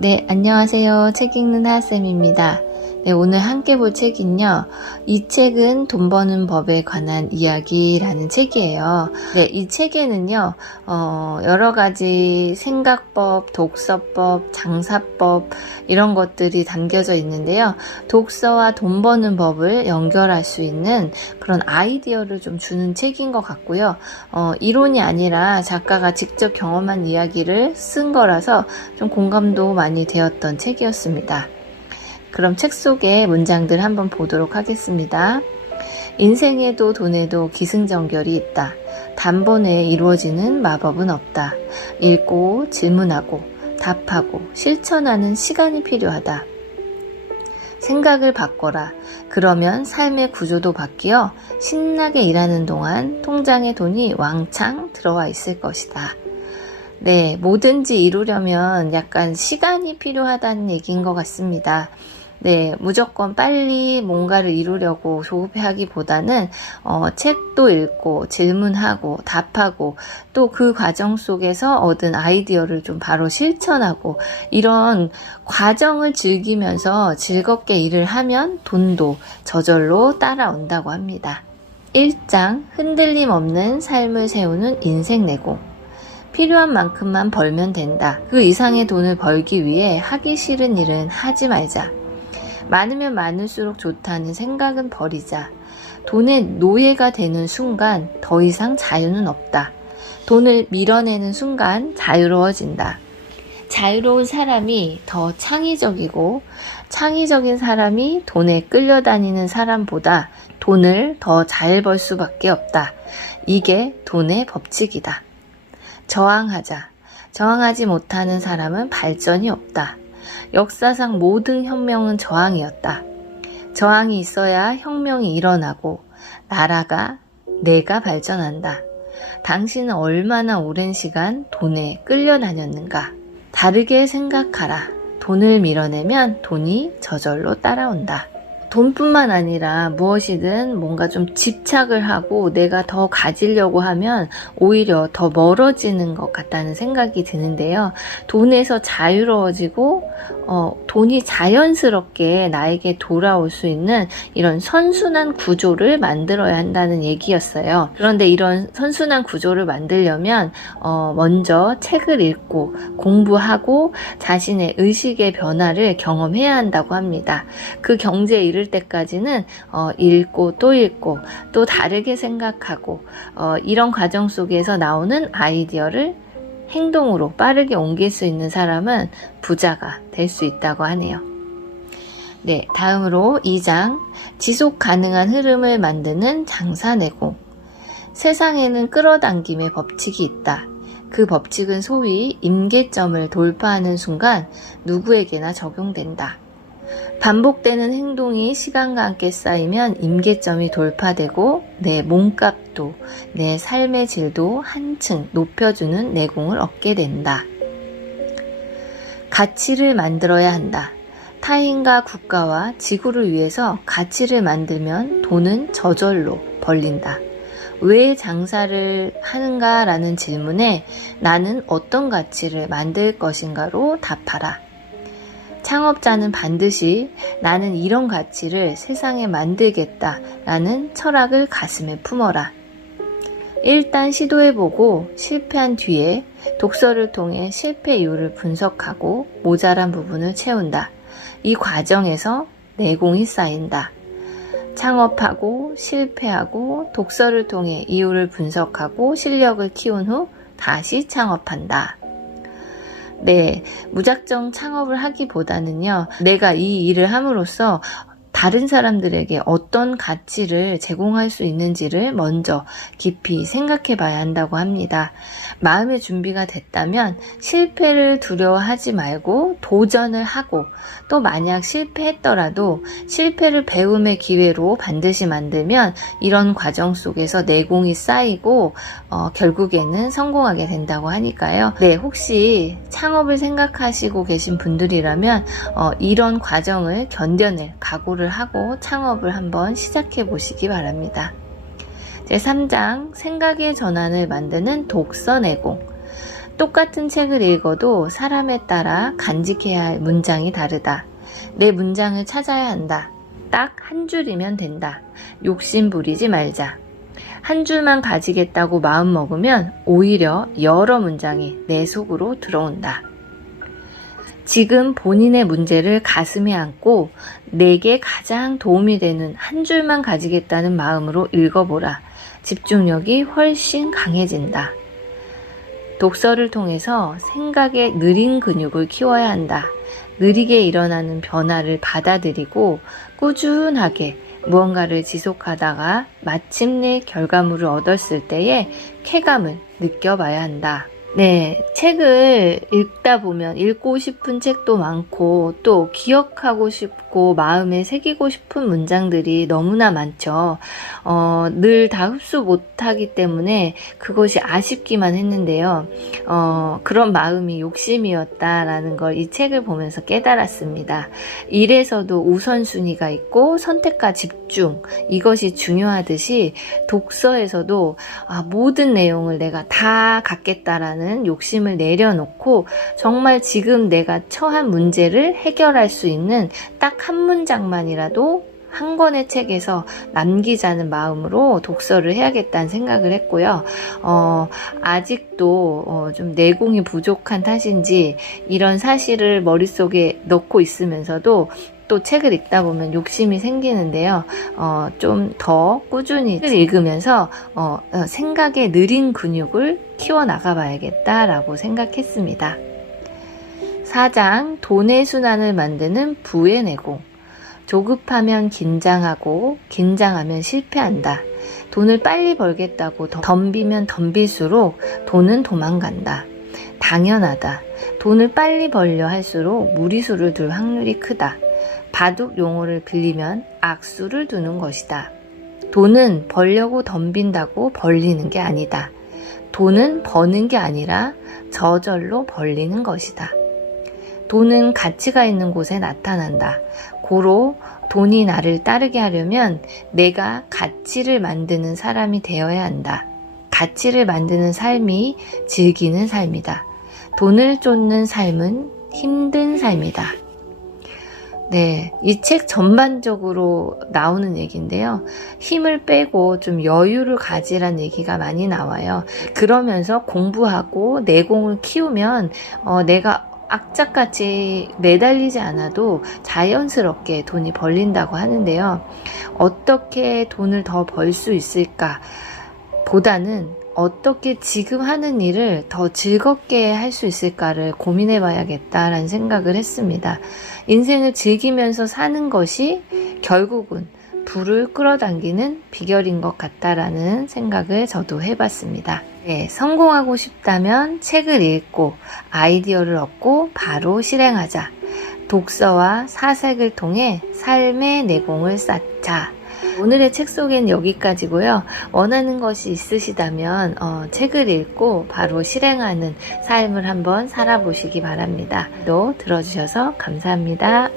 네, 안녕하세요. 책 읽는 하쌤입니다. 네, 오늘 함께 볼 책은요. 이 책은 돈 버는 법에 관한 이야기라는 책이에요. 네, 이 책에는요, 여러 가지 생각법, 독서법, 장사법, 이런 것들이 담겨져 있는데요. 독서와 돈 버는 법을 연결할 수 있는 그런 아이디어를 좀 주는 책인 것 같고요. 이론이 아니라 작가가 직접 경험한 이야기를 쓴 거라서 좀 공감도 많이 되었던 책이었습니다. 그럼 책 속의 문장들 한번 보도록 하겠습니다. 인생에도 돈에도 기승전결이 있다. 단번에 이루어지는 마법은 없다. 읽고 질문하고 답하고 실천하는 시간이 필요하다. 생각을 바꿔라. 그러면 삶의 구조도 바뀌어 신나게 일하는 동안 통장에 돈이 왕창 들어와 있을 것이다. 네, 뭐든지 이루려면 약간 시간이 필요하다는 얘기인 것 같습니다. 네, 무조건 빨리 뭔가를 이루려고 조급해하기보다는 책도 읽고 질문하고 답하고 또 그 과정 속에서 얻은 아이디어를 좀 바로 실천하고 이런 과정을 즐기면서 즐겁게 일을 하면 돈도 저절로 따라온다고 합니다. 1장 흔들림 없는 삶을 세우는 인생 내공. 필요한 만큼만 벌면 된다. 그 이상의 돈을 벌기 위해 하기 싫은 일은 하지 말자. 많으면 많을수록 좋다는 생각은 버리자. 돈의 노예가 되는 순간 더 이상 자유는 없다. 돈을 밀어내는 순간 자유로워진다. 자유로운 사람이 더 창의적이고 창의적인 사람이 돈에 끌려다니는 사람보다 돈을 더 잘 벌 수밖에 없다. 이게 돈의 법칙이다. 저항하자. 저항하지 못하는 사람은 발전이 없다. 역사상 모든 혁명은 저항이었다. 저항이 있어야 혁명이 일어나고 나라가 내가 발전한다. 당신은 얼마나 오랜 시간 돈에 끌려다녔는가? 다르게 생각하라. 돈을 밀어내면 돈이 저절로 따라온다. 돈뿐만 아니라 무엇이든 뭔가 좀 집착을 하고 내가 더 가지려고 하면 오히려 더 멀어지는 것 같다는 생각이 드는데요. 돈에서 자유로워지고 돈이 자연스럽게 나에게 돌아올 수 있는 이런 선순환 구조를 만들어야 한다는 얘기였어요. 그런데 이런 선순환 구조를 만들려면 먼저 책을 읽고 공부하고 자신의 의식의 변화를 경험해야 한다고 합니다. 그 경제에 이를 때까지는 읽고 또 다르게 생각하고 이런 과정 속에서 나오는 아이디어를 행동으로 빠르게 옮길 수 있는 사람은 부자가 될 수 있다고 하네요. 네, 다음으로 2장 지속 가능한 흐름을 만드는 장사내공. 세상에는 끌어당김의 법칙이 있다. 그 법칙은 소위 임계점을 돌파하는 순간 누구에게나 적용된다. 반복되는 행동이 시간과 함께 쌓이면 임계점이 돌파되고 내 몸값도 내 삶의 질도 한층 높여주는 내공을 얻게 된다. 가치를 만들어야 한다. 타인과 국가와 지구를 위해서 가치를 만들면 돈은 저절로 벌린다. 왜 장사를 하는가 라는 질문에 나는 어떤 가치를 만들 것인가로 답하라. 창업자는 반드시 나는 이런 가치를 세상에 만들겠다 라는 철학을 가슴에 품어라. 일단 시도해보고 실패한 뒤에 독서를 통해 실패 이유를 분석하고 모자란 부분을 채운다. 이 과정에서 내공이 쌓인다. 창업하고 실패하고 독서를 통해 이유를 분석하고 실력을 키운 후 다시 창업한다. 네, 무작정 창업을 하기보다는요, 내가 이 일을 함으로써 다른 사람들에게 어떤 가치를 제공할 수 있는지를 먼저 깊이 생각해 봐야 한다고 합니다. 마음의 준비가 됐다면 실패를 두려워하지 말고 도전을 하고 또 만약 실패했더라도 실패를 배움의 기회로 반드시 만들면 이런 과정 속에서 내공이 쌓이고 결국에는 성공하게 된다고 하니까요. 네, 혹시 창업을 생각하시고 계신 분들이라면 이런 과정을 견뎌낼 각오를 하고 창업을 한번 시작해 보시기 바랍니다. 제3장 생각의 전환을 만드는 독서 내공. 똑같은 책을 읽어도 사람에 따라 간직해야 할 문장이 다르다. 내 문장을 찾아야 한다. 딱 한 줄이면 된다. 욕심 부리지 말자. 한 줄만 가지겠다고 마음먹으면 오히려 여러 문장이 내 속으로 들어온다. 지금 본인의 문제를 가슴에 안고 내게 가장 도움이 되는 한 줄만 가지겠다는 마음으로 읽어보라. 집중력이 훨씬 강해진다. 독서를 통해서 생각의 느린 근육을 키워야 한다. 느리게 일어나는 변화를 받아들이고 꾸준하게 무언가를 지속하다가 마침내 결과물을 얻었을 때의 쾌감을 느껴봐야 한다. 네, 책을 읽다 보면 읽고 싶은 책도 많고 또 기억하고 싶고 마음에 새기고 싶은 문장들이 너무나 많죠. 늘 다 흡수 못하기 때문에 그것이 아쉽기만 했는데요. 그런 마음이 욕심이었다라는 걸 이 책을 보면서 깨달았습니다. 일에서도 우선순위가 있고 선택과 집중, 이것이 중요하듯이 독서에서도 모든 내용을 내가 다 갖겠다라는 욕심을 내려놓고 정말 지금 내가 처한 문제를 해결할 수 있는 딱 한 문장만이라도 한 권의 책에서 남기자는 마음으로 독서를 해야겠다는 생각을 했고요. 아직도 좀 내공이 부족한 탓인지 이런 사실을 머릿속에 넣고 있으면서도 또 책을 읽다 보면 욕심이 생기는데요. 좀 더 꾸준히 읽으면서 생각의 느린 근육을 키워나가 봐야겠다라고 생각했습니다. 4장 돈의 순환을 만드는 부의 내공. 조급하면 긴장하고 긴장하면 실패한다. 돈을 빨리 벌겠다고 덤비면 덤빌수록 돈은 도망간다. 당연하다. 돈을 빨리 벌려 할수록 무리수를 둘 확률이 크다. 바둑 용어를 빌리면 악수를 두는 것이다. 돈은 벌려고 덤빈다고 벌리는 게 아니다. 돈은 버는 게 아니라 저절로 벌리는 것이다. 돈은 가치가 있는 곳에 나타난다. 고로 돈이 나를 따르게 하려면 내가 가치를 만드는 사람이 되어야 한다. 가치를 만드는 삶이 즐기는 삶이다. 돈을 쫓는 삶은 힘든 삶이다. 네, 이 책 전반적으로 나오는 얘기인데요. 힘을 빼고 좀 여유를 가지란 얘기가 많이 나와요. 그러면서 공부하고 내공을 키우면 내가 악착같이 매달리지 않아도 자연스럽게 돈이 벌린다고 하는데요. 어떻게 돈을 더 벌 수 있을까 보다는 어떻게 지금 하는 일을 더 즐겁게 할 수 있을까를 고민해 봐야겠다라는 생각을 했습니다. 인생을 즐기면서 사는 것이 결국은 부를 끌어당기는 비결인 것 같다라는 생각을 저도 해봤습니다. 네, 성공하고 싶다면 책을 읽고 아이디어를 얻고 바로 실행하자. 독서와 사색을 통해 삶의 내공을 쌓자. 오늘의 책 소개는 여기까지고요. 원하는 것이 있으시다면 책을 읽고 바로 실행하는 삶을 한번 살아보시기 바랍니다. 또 들어주셔서 감사합니다.